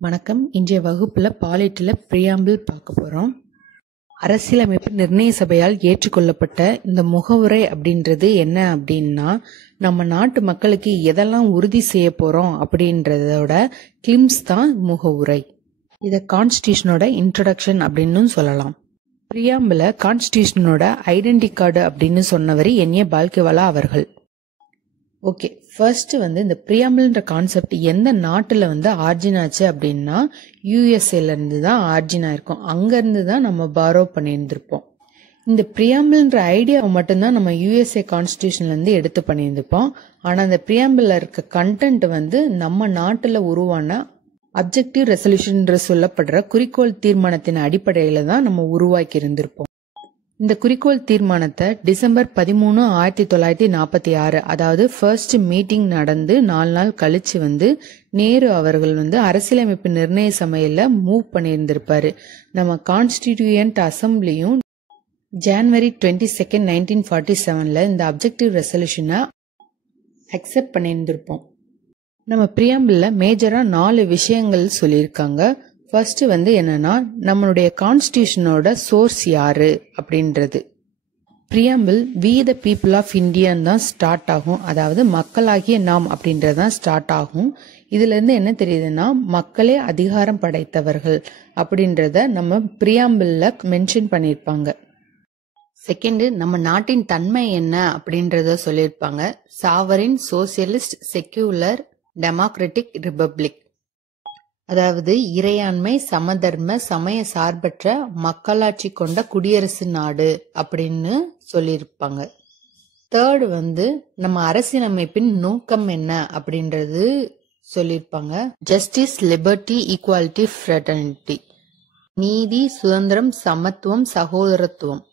வணக்கம். இன்றைய வகுப்புல பாலிட்டில பிரியாம்பிள் பார்க்க போறோம். அரசியலமைப்பு நிர்ணய சபையால் ஏற்றுக்கொள்ளப்பட்ட இந்த முகவுரை அப்படின்றது என்ன அப்படின்னா, நம்ம நாட்டு மக்களுக்கு எதெல்லாம் உறுதி செய்ய போறோம் அப்படின்றதோட கிளிம்ஸ் தான் முகவுரை. இத கான்ஸ்டிடியூஷனோட இன்ட்ரோடக்ஷன் அப்படின்னு சொல்லலாம். பிரியாம்பிள கான்ஸ்டிடியூஷனோட ஐடென்டி கார்டு அப்படின்னு சொன்னவர் என்.ஏ. பால்கிவாலா அவர்கள். ஓகே, ஃபர்ஸ்ட் இந்த பிரியாம்பிள்ன்ற கான்செப்ட் எந்த நாட்டுல ஆர்ஜின் ஆச்சு அப்படின்னா யூஎஸ்ஏல இருந்து தான் ஆர்ஜின் ஆயிருக்கும். அங்க இருந்து தான் நம்ம பாரோ பண்ணியிருந்திருப்போம். இந்த பிரியாம்பிள்ன்ற ஐடியாவை மட்டும்தான் நம்ம யூஎஸ்ஏ கான்ஸ்டிடியூஷன்ல இருந்து எடுத்து பண்ணியிருந்திருப்போம். ஆனா அந்த பிரியாம்பிள்ல இருக்க கண்டென்ட் நம்ம நாட்டுல உருவான அப்ஜெக்டிவ் ரெசல்யூஷன் சொல்லப்படுற குறிக்கோள் தீர்மானத்தின் அடிப்படையில தான் நம்ம உருவாக்கி இருந்திருப்போம். இந்த குறிக்கோள் தீர்மானத்தை டிசம்பர் 13, 1946, அதாவது ஃபர்ஸ்ட் மீட்டிங் நடந்து 4 நாள் கழிச்சு நேரு அவர்கள் அரசியலமைப்பு நிர்ணய சபையில மூவ் பண்ணியிருந்திருப்பாரு. நம்ம கான்ஸ்டிடியூயன்ட் அசம்பிளியும் ஜனவரி 22, 1947 இந்த அப்ஜெக்டிவ் ரெசல்யூஷனை அக்செப்ட் பண்ணியிருந்திருப்போம். நம்ம பிரியாம்பிள்ல மேஜரா 4 விஷயங்கள் சொல்லியிருக்காங்க. ஃபர்ஸ்ட் என்னன்னா, நம்மளுடைய கான்ஸ்டிடியூஷனோட சோர்ஸ் யாரு அப்படின்றது. Preamble we the people of Indian தான் ஸ்டார்ட் ஆகும். அதாவது மக்களாகிய நாம் அப்படின்றது தான் ஸ்டார்ட் ஆகும். இதுல இருந்து என்ன தெரியுதுன்னா, மக்களே அதிகாரம் படைத்தவர்கள் அப்படின்றத நம்ம பிரியாம்பிள்ல மென்ஷன் பண்ணிருப்பாங்க. செகண்ட், நம்ம நாட்டின் தன்மை என்ன அப்படின்றத சொல்லியிருப்பாங்க. Sovereign, socialist, secular, democratic republic. அதாவது இறையாண்மை, சமதர்ம, சமய சார்பற்ற மக்களாட்சி கொண்ட குடியரசு நாடு அப்படின்னு சொல்லியிருப்பாங்க. தேர்ட் நம்ம அரசியலமைப்பின் நோக்கம் என்ன அப்படின்றது சொல்லியிருப்பாங்க. Justice, liberty, equality, fraternity. நீதி, சுதந்திரம், சமத்துவம், சகோதரத்துவம்.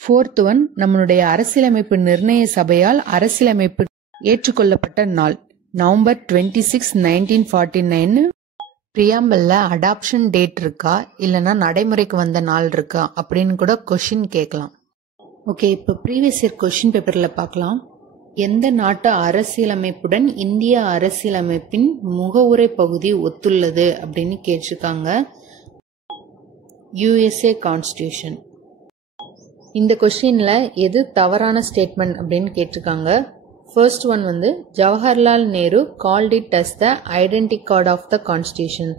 ஃபோர்த் நம்மளுடைய அரசியலமைப்பு நிர்ணய சபையால் அரசியலமைப்பு ஏற்றுக்கொள்ளப்பட்ட நாள் நவம்பர் 26, 1949. பிரியாம்பிள்ல அடாப்ஷன் டேட் இருக்கா, இல்லைன்னா நடைமுறைக்கு வந்த நாள் இருக்கா அப்படின்னு கூட கொஸ்டின் கேட்கலாம். ஓகே, இப்போ ப்ரீவியஸ் இயர் கொஸ்டின் பேப்பர்ல பார்க்கலாம். எந்த நாட்டு அரசியலமைப்புடன் இந்திய அரசியலமைப்பின் முகவுரை பகுதி ஒத்துள்ளது அப்படின்னு கேட்டிருக்காங்க. USA constitution. இந்த கொஸ்டின்ல எது தவறான ஸ்டேட்மெண்ட் அப்படின்னு கேட்டிருக்காங்க. First one Jawaharlal Nehru called it as the identity card of the constitution.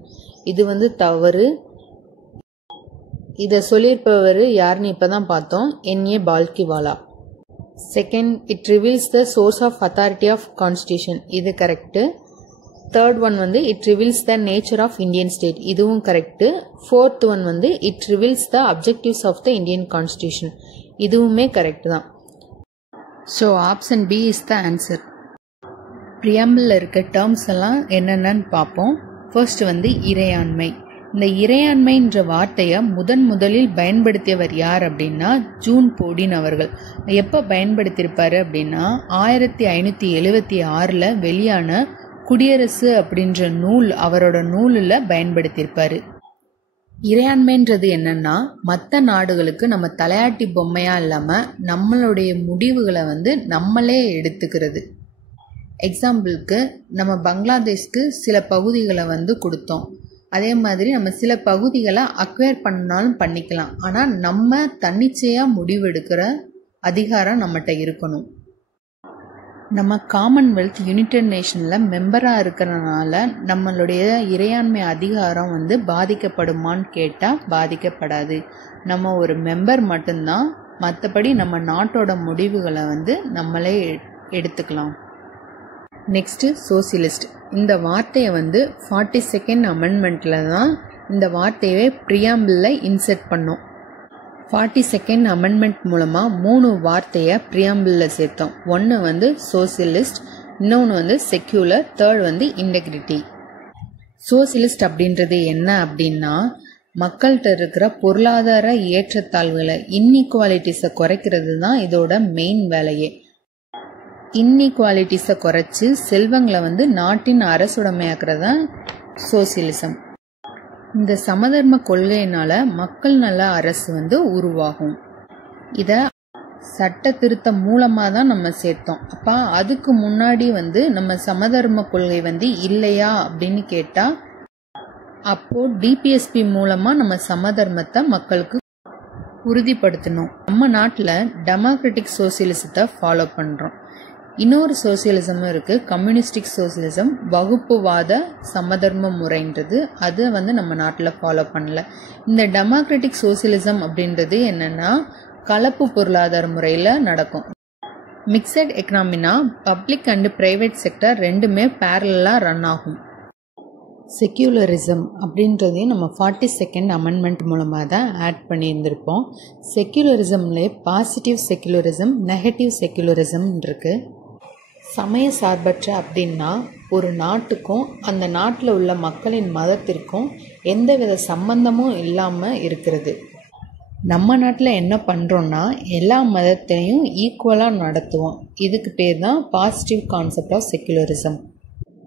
இது தவறு. இத சொல்லியிருப்பவர் யாருன்னு இப்பதான் பார்த்தோம், N A. Palkhivala. Second, it reveals the source of authority of constitution. இது correct. Third one it reveals the nature of Indian state. இதுவும் correct. Fourth one it reveals the objectives of the Indian constitution. இதுவுமே correct தான். So option B is the answer. பிரியாம்பிள்ல இருக்க terms எல்லாம் என்னென்னு பார்ப்போம். First இறையாண்மை. இந்த இறையாண்மைன்ற வார்த்தையை முதலில் பயன்படுத்தியவர் யார் அப்படின்னா ஜூன் போடின் அவர்கள். எப்போ பயன்படுத்தியிருப்பாரு அப்படின்னா 1576 வெளியான குடியரசு அப்படின்ற நூல், அவரோட நூலில் பயன்படுத்தியிருப்பாரு. இறையாண்மைன்றது என்னன்னா, மற்ற நாடுகளுக்கு நம்ம தலையாட்டி பொம்மையா இல்லாம நம்மளுடைய முடிவுகளை நம்மளே எடுத்துக்கிறது. எக்ஸாம்பிளுக்கு நம்ம பங்களாதேஷ்க்கு சில பகுதிகளை கொடுத்தோம். அதே மாதிரி நம்ம சில பகுதிகளை அக்வயர் பண்ணாலும் பண்ணிக்கலாம். ஆனா நம்ம தன்னிச்சையா முடிவெடுக்கிற அதிகாரம் நம்மகிட்ட இருக்கணும். நம்ம காமன்வெல்த் யுனைடெட் நேஷன்ல மெம்பரா இருக்கிறதுனால நம்மளுடைய இறையாண்மை அதிகாரம் பாதிக்கப்படுமான்னு கேட்டா பாதிக்கப்படாது. நம்ம ஒரு மெம்பர் மட்டும்தான். மற்றபடி நம்ம நாட்டோட முடிவுகளை நம்மளே எடுத்துக்கலாம். Next, socialist. இந்த வார்த்தையை 42nd அமெண்ட்மெண்ட்ல தான் இந்த வார்த்தையை பிரியாம்பிள்ல இன்செர்ட் பண்ணோம். 42nd அமெண்ட்மெண்ட் மூலமா 3 வார்த்தையை பிரியாம்பிள்ல சேர்த்தோம். ஒன்னு சோசியலிஸ்ட், இன்னொன்னு செக்யூலர், தேர்ட் இன்டெகிரிட்டி. சோசியலிஸ்ட் அப்படின்றது என்ன அப்படின்னா, மக்கள்கிட்ட இருக்கிற பொருளாதார ஏற்றத்தாழ்வுகளை, இன்இக்வாலிட்டிஸை குறைக்கிறது தான் இதோட மெயின் வேலையே. இன்இக்வாலிட்டிஸை குறைச்சு செல்வங்களை நாட்டின் அரசுடைமையாக்குறது தான் சோசியலிசம். இந்த சமதர்ம கொள்கையினால மக்கள் நல அரசு உருவாகும். இத சட்ட திருத்தம் மூலமா தான் நம்ம சேர்த்தோம். அப்ப அதுக்கு முன்னாடி நம்ம சமதர்ம கொள்கை இல்லையா அப்படின்னு கேட்டா அப்போ டிபிஎஸ்பி மூலமா நம்ம சமதர்மத்தை மக்களுக்கு உறுதிப்படுத்தணும். நம்ம நாட்டில் டெமோக்ராட்டிக் சோசியலிசத்தை ஃபாலோ பண்றோம். இன்னொரு சோசியலிசமும் இருக்கு, கம்யூனிஸ்டிக் சோசியலிசம், வகுப்புவாத சமதர்ம முறைன்றது. அது நம்ம நாட்டில் ஃபாலோ பண்ணல. இந்த டெமோக்ராட்டிக் சோசியலிசம் அப்படின்றது என்னன்னா கலப்பு பொருளாதார முறையில் நடக்கும். மிக்சட் எக்கனாமினா பப்ளிக் அண்ட் பிரைவேட் செக்டர் ரெண்டுமே பேரலா ரன் ஆகும். செக்யூலரிசம் அப்படின்றதையும் நம்ம 42nd அமெண்ட்மெண்ட் மூலமாக தான் ஆட் பண்ணியிருந்திருப்போம். செக்யூலரிசம்லேயே பாசிட்டிவ் செக்யூலரிசம், நெகட்டிவ் செக்யூலரிசம் இருக்கு. சமய சார்பற்ற அப்படின்னா ஒரு நாட்டுக்கும் அந்த நாட்டில் உள்ள மக்களின் மதத்திற்கும் எந்தவித சம்பந்தமும் இல்லாமல் இருக்கிறது. நம்ம நாட்டில் என்ன பண்ணுறோன்னா எல்லா மதத்தையும் ஈக்குவலாக நடத்துவோம். இதுக்கு பேர் தான் positive concept of secularism.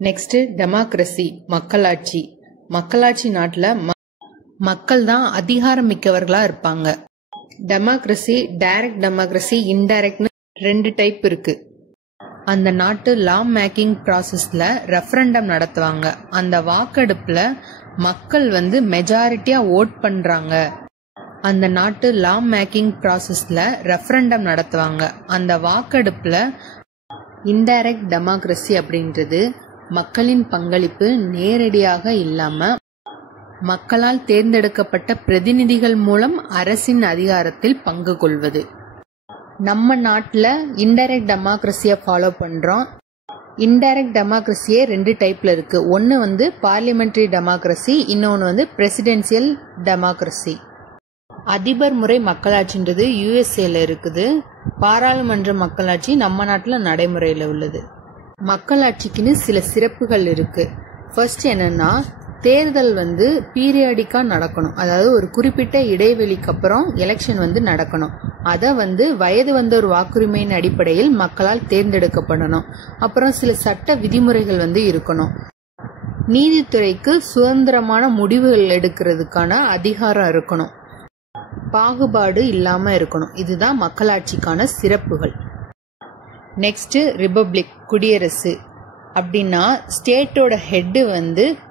Next democracy, மக்களாட்சி. மக்களாட்சி நாட்டில் மக்கள் தான் அதிகாரம் மிக்கவர்களா இருப்பாங்க. டெமோக்ரஸி, டைரக்ட் டெமோக்ரஸி, இன்டைரக்ட்னு 2 டைப் இருக்கு. அந்த நாட்டு லா மேக்கிங் ப்ராசஸ்ல ரெஃபரண்டம் நடத்துவாங்க. அந்த வாக்கெடுப்புல மக்கள் மெஜாரிட்டியா ஓட் பண்றாங்க. அந்த நாட்டு லா மேக்கிங் ப்ராசஸ்ல ரெஃபரண்டம் நடத்துவாங்க. அந்த வாக்கெடுப்புல இன்டைரக்ட் டெமோக்ரஸி அப்படின்றது மக்களின் பங்களிப்பு நேரடியாக இல்லாம மக்களால் தேர்ந்தெடுக்கப்பட்ட பிரதிநிதிகள் மூலம் அரசின் அதிகாரத்தில் பங்கு கொள்வது. நம்ம நாட்டில் இன்டைரக்ட் டெமோக்ரஸியை ஃபாலோ பண்றோம். இன்டைரக்ட் டெமோக்ரஸியே 2 டைப்ல இருக்கு. ஒன்னு பார்லிமெண்டரி டெமோக்ரஸி, இன்னொன்னு பிரசிடென்சியல் டெமோக்ரஸி. அதிபர் முறை மக்களாட்சின்றது யுஎஸ்ஏல இருக்குது. பாராளுமன்ற மக்களாட்சி நம்ம நாட்டில் நடைமுறையில் உள்ளது. மக்களாட்சிக்குன்னு சில சிறப்புகள் இருக்கு. ஃபர்ஸ்ட் என்னன்னா தேர்தல் பீரியாடிக்கா நடக்கணும். அதாவது ஒரு குறிப்பிட்ட இடைவெளிக்கு அப்புறம் எலெக்ஷன் நடக்கணும். அதை வயது வந்தோர் வாக்குரிமையின் அடிப்படையில் மக்களால் தேர்ந்தெடுக்கப்படணும். அப்புறம் சில சட்ட விதிமுறைகள் இருக்கணும். நீதித்துறைக்கு சுதந்திரமான முடிவுகள் எடுக்கிறதுக்கான அதிகாரம் இருக்கணும். பாகுபாடு இல்லாம இருக்கணும். இதுதான் மக்களாட்சிக்கான சிறப்புகள். நெக்ஸ்ட் ரிபப்ளிக், குடியரசு. அப்படின்னா ஸ்டேட்டோட ஹெட்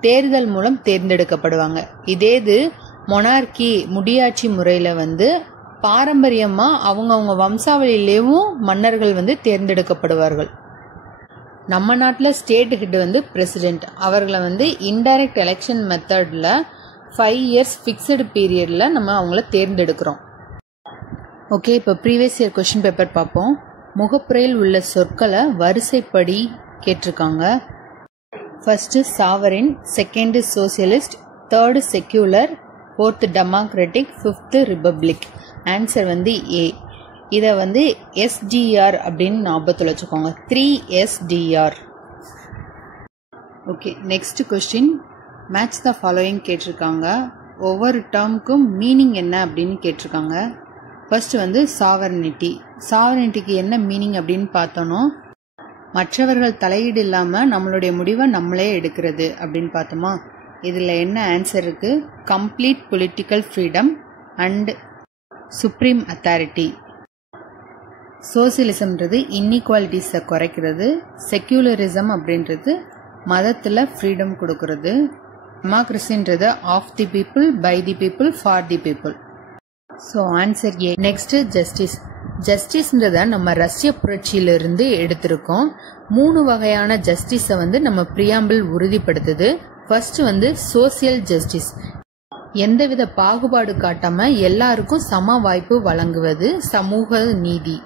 தேர்தல் மூலம் தேர்ந்தெடுக்கப்படுவாங்க. இதேது மொனார்கி, முடியாட்சி முறையில பாரம்பரியமா அவங்க வம்சாவளியிலேயும் மன்னர்கள் தேர்ந்தெடுக்கப்படுவார்கள். நம்ம நாட்டில் ஸ்டேட் ஹெட் பிரசிடென்ட். அவர்களை இன்டைரக்ட் எலெக்ஷன் மெத்தட்ல 5 years ஃபிக்ஸ்டு பீரியட்ல நம்ம அவங்கள தேர்ந்தெடுக்கிறோம். ஓகே, இப்போ ப்ரீவியஸ் இயர் கொஸ்டின் பேப்பர் பார்ப்போம். முகப்புரையில் உள்ள சொற்களை வரிசைப்படி கேட்டிருக்காங்க. First sovereign, second socialist, third secular, fourth democratic, fifth republic. Answer A. இதை எஸ்டிஆர் அப்படின்னு ஞாபகத்தில் வச்சுக்கோங்க. 3 SDR. Okay, next question match the following கேட்டிருக்காங்க. ஒவ்வொரு டேர்முக்கும் மீனிங் என்ன அப்படின்னு கேட்டிருக்காங்க. First sovereignty. சாவரனிட்டிக்கு என்ன மீனிங் அப்படின்னு பார்த்தோன்னா மற்றவர்கள் தலையீடு இல்லாமல் நம்மளுடைய முடிவை நம்மளே எடுக்கிறது அப்படின்னு பார்த்தோமா. இதில் என்ன ஆன்சர் இருக்கு? Complete political freedom and supreme authority. சோசியலிசம்ன்றது இன்இக்வாலிட்டிஸை குறைக்கிறது. செக்யூலரிசம் அப்படின்றது மதத்தில் ஃப்ரீடம் கொடுக்கறது. டெமோக்ரஸின்றது of the people, by the people, for the people. So answer A. Next justice. ஜஸ்டிஸ்ன்றத நம்ம ரஷ்ய புரட்சியிலிருந்து எடுத்திருக்கோம். 3 வகையான ஜஸ்டிஸை நம்ம பிரியாம்பிள் உறுதிப்படுத்துது. First social justice. எந்தவித பாகுபாடு காட்டாம எல்லாருக்கும் சம வாய்ப்பு வழங்குவது சமூக நீதி.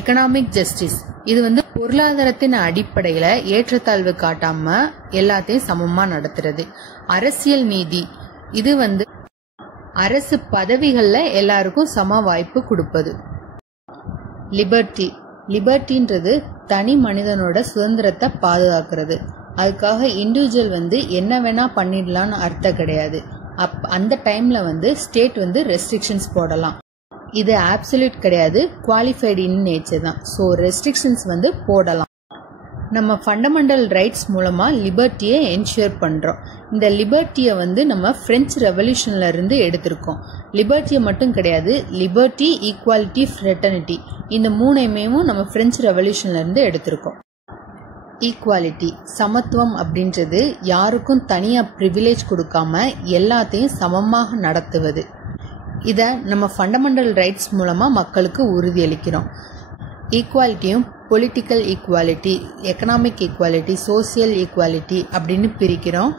Economic justice. இது பொருளாதாரத்தின் அடிப்படையில ஏற்றத்தாழ்வு காட்டாம எல்லாத்தையும் சமமா நடத்துறது. அரசியல் நீதி. இது அரசு பதவிகள்ல எல்லாருக்கும் சம வாய்ப்பு கொடுப்பது. லிபர்ட்டி. லிபர்ட்டின்றது தனி மனிதனோட சுதந்திரத்தை பாதுகாக்கிறது. அதுக்காக இண்டிவிஜுவல் என்ன வேணா பண்ணிடலான்னு அர்த்தம் கிடையாது. அந்த டைம்ல ஸ்டேட் ரெஸ்ட்ரிக்ஷன்ஸ் போடலாம். இது ஆப்சல்யூட் கிடையாது, குவாலிஃபைடு இன் நேச்சர் தான். ஸோ ரெஸ்ட்ரிக்ஷன்ஸ் போடலாம். நம்ம ஃபண்டமெண்டல் ரைட்ஸ் மூலமா லிபர்ட்டியை என்ஷூர் பண்றோம். இந்த லிபர்ட்டியை நம்ம பிரெஞ்சு ரெவல்யூஷன்ல இருந்து எடுத்திருக்கோம். லிபர்ட்டியை மட்டும் கிடையாது, லிபர்ட்டி, ஈக்குவாலிட்டி, ஃப்ரெட்டர்னிட்டி, இந்த 3மே நம்ம பிரெஞ்சு ரெவல்யூஷன்ல இருந்து எடுத்திருக்கோம். ஈக்குவாலிட்டி, சமத்துவம் அப்படின்றது யாருக்கும் தனியாக ப்ரிவிலேஜ் கொடுக்காம எல்லாத்தையும் சமமாக நடத்துவது. இதை நம்ம ஃபண்டமெண்டல் ரைட்ஸ் மூலமாக மக்களுக்கு உறுதியளிக்கிறோம். ஈக்குவாலிட்டியும் political equality, economic equality, social equality அப்படின்னு பிரிக்கிறோம்.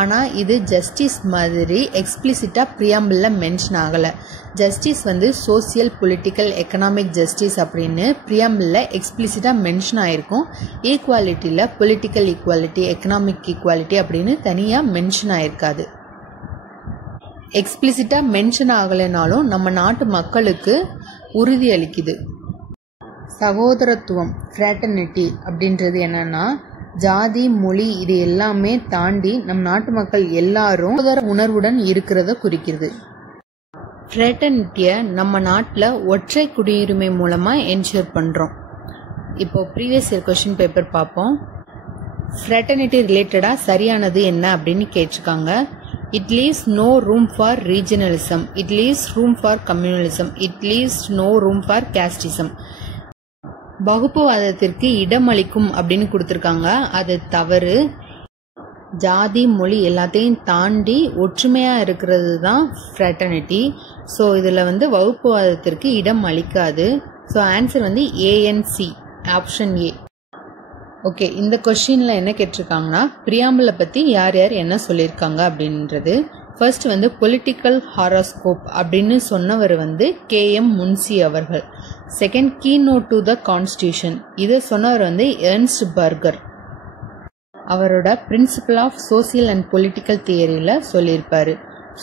ஆனால் இது ஜஸ்டிஸ் மாதிரி எக்ஸ்பிளிசிட்டாக ப்ரியாம்பிளில் மென்ஷன் ஆகலை. ஜஸ்டிஸ் வந்து சோசியல், பொலிட்டிக்கல், எக்கனாமிக் ஜஸ்டிஸ் அப்படின்னு ப்ரியாம்பிளில் எக்ஸ்பிளிசிட்டாக மென்ஷன் ஆகிருக்கும். ஈக்குவாலிட்டியில் பொலிட்டிக்கல் ஈக்குவாலிட்டி, எக்கனாமிக் ஈக்குவாலிட்டி அப்படின்னு தனியாக மென்ஷன் ஆகிருக்காது. எக்ஸ்பிளிசிட்டாக மென்ஷன் ஆகலைனாலும் நம்ம நாட்டு மக்களுக்கு உறுதியளிக்குது. சகோதரத்துவம், ஃப்ராட்டர்னிட்டி அப்படின்றது என்னன்னா ஜாதி, மொழி இது எல்லாமே தாண்டி நம் நாட்டு மக்கள் எல்லாரும் சகோதர உணர்வுடன் இருக்கிறத குறிக்கிறது. ஃப்ராட்டர்னிட்டியை நம்ம நாட்டில் ஒற்றை குடியுரிமை மூலமாக என்ஷூர் பண்ணுறோம். இப்போ ப்ரீவியஸ் இயர் கொஸ்டின் பேப்பர் பார்ப்போம். ஃப்ராட்டர்னிட்டி ரிலேட்டடாக சரியானது என்ன அப்படின்னு கேட்டிருக்காங்க. It leaves no room for regionalism. It leaves room for communalism. It leaves no room for casteism. வகுப்புவாதத்திற்கு இடமளிக்கும் அப்படின்னு கொடுத்துருக்காங்க. அது தவறு. ஜாதி, மொழி எல்லாத்தையும் தாண்டி ஒற்றுமையாக இருக்கிறது தான் ஃப்ராட்டர்னிட்டி. ஸோ இதில் வந்து வகுப்புவாதத்திற்கு இடம் அளிக்காது. ஸோ ஆன்சர் வந்து ஏஎன்சி, ஆப்ஷன் ஏ. ஓகே, இந்த கொஸ்டினில் என்ன கேட்டிருக்காங்கன்னா ப்ரியாம்பிளை பற்றி யார் யார் என்ன சொல்லியிருக்காங்க அப்படின்றது. ஃபர்ஸ்ட் வந்து பொலிட்டிக்கல் ஹாரோஸ்கோப் அப்படின்னு சொன்னவர் வந்து KM முன்சி அவர்கள். Second, keynote to the constitution, இதை சொன்னவர் வந்து எர்ன்ஸ்ட் பர்கர். அவரோட principle of social and political theory சொல்லியிருப்பாரு.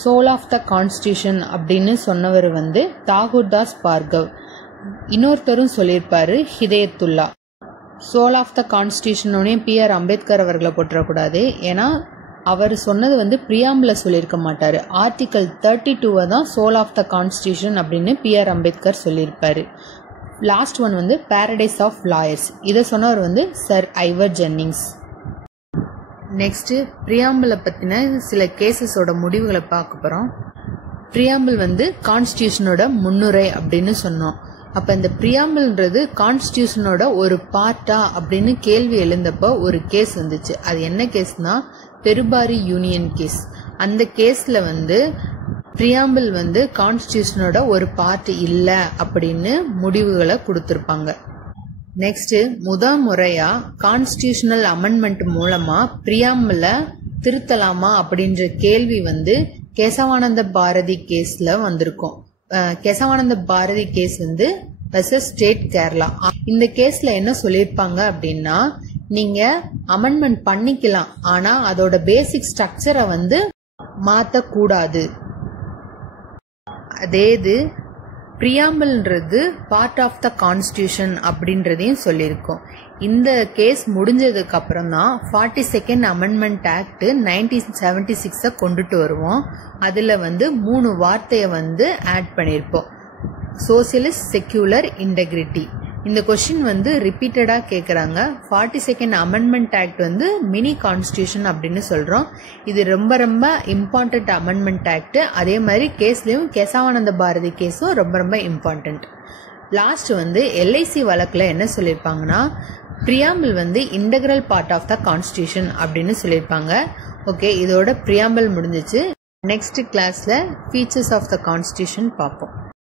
சோல் ஆஃப் த கான்ஸ்டியூஷன் அப்படின்னு சொன்னவர் வந்து தாகூர் தாஸ் பார்கவ். இன்னொருத்தரும் சொல்லியிருப்பாரு ஹிதயத்துல்லா. சோல் ஆஃப் த கான்ஸ்டியூஷனோடனே PR அம்பேத்கர் அவர்களை போட்டுறக்கூடாது. ஏன்னா அவர் சொன்னது வந்து ப்ரியாம்பிளில் சொல்லியிருக்க மாட்டார். ஆர்டிகல் 32 தான் சோல் ஆஃப் த கான்ஸ்டியூஷன் அப்படின்னு PR அம்பேத்கர் சொல்லியிருப்பாரு. லாஸ்ட் ஒன் வந்து பாரடைஸ் ஆஃப் லாயர்ஸ், இதை சொன்னவர் வந்து சர் ஐவர் ஜென்னிங்ஸ். நெக்ஸ்ட் ப்ரியாம்பிளை பற்றின சில கேசஸோட முடிவுகளை பார்க்க போகிறோம். ப்ரியாம்பிள் வந்து கான்ஸ்டியூஷனோட முன்னுரை அப்படின்னு சொன்னோம். அப்போ இந்த ப்ரியாம்பிள்ன்றது கான்ஸ்டியூஷனோட ஒரு பார்ட்டா அப்படின்னு கேள்வி எழுந்தப்போ ஒரு கேஸ் வந்துச்சு. அது என்ன கேஸ்னா பெருபாரி யூனியன் கேஸ். அந்த கேஸில் வந்து ப்ரியாம்பிள் வந்து கான்ஸ்டியூஷனோட ஒரு பார்ட் இல்லை அப்படின்னு முடிவுகளை கொடுத்துருப்பாங்க. நெக்ஸ்ட், முறையா கான்ஸ்டியூஷனல் அமெண்ட்மெண்ட் மூலமா ப்ரியாம்பிளை திருத்தலாமா அப்படின்ற கேள்வி வந்து கேசவானந்த பாரதி கேஸ்ல வந்திருக்கும். கேசவானந்த பாரதி கேஸ் வந்து வெர்சஸ் ஸ்டேட் கேரளா. இந்த கேஸ்ல என்ன சொல்லியிருப்பாங்க அப்படின்னா, நீங்க அமெண்ட்மெண்ட் பண்ணிக்கலாம், ஆனா அதோட பேசிக் ஸ்ட்ரக்சரை வந்து மாத்தக்கூடாது. அதே இது ப்ரியாம்பிள்ன்றது பார்ட் ஆஃப் த கான்ஸ்டியூஷன் அப்படின்றதையும் சொல்லியிருக்கோம். இந்த கேஸ் முடிஞ்சதுக்கு அப்புறம் தான் 42nd அமெண்ட்மெண்ட் ஆக்ட் 1976 கொண்டுட்டு வருவோம். அதுல வந்து 3 வார்த்தையை வந்து ஆட் பண்ணியிருப்போம். Socialist, secular, integrity. இந்த கொஸ்டின் வந்து ரிப்பீட்டடா கேட்கறாங்க. 42nd அமெண்ட்மெண்ட் ஆக்ட் வந்து மினி கான்ஸ்டியூஷன் அப்படின்னு சொல்றோம். இது ரொம்ப ரொம்ப இம்பார்ட்டன்ட் அமெண்ட்மெண்ட் ஆக்ட். அதே மாதிரி கேஸ்லயும் கேசவானந்த பாரதி கேஸும் ரொம்ப ரொம்ப இம்பார்ட்டன்ட். லாஸ்ட் வந்து LIC வழக்குல என்ன சொல்லியிருப்பாங்கன்னா, ப்ரியாம்பிள் வந்து integral part of the constitution அப்படின்னு சொல்லியிருப்பாங்க. ஓகே, இதோட ப்ரியாம்பிள் முடிஞ்சிச்சு. நெக்ஸ்ட் கிளாஸ்ல ஃபீச்சர்ஸ் ஆஃப் த கான்ஸ்டியூஷன் பார்ப்போம்.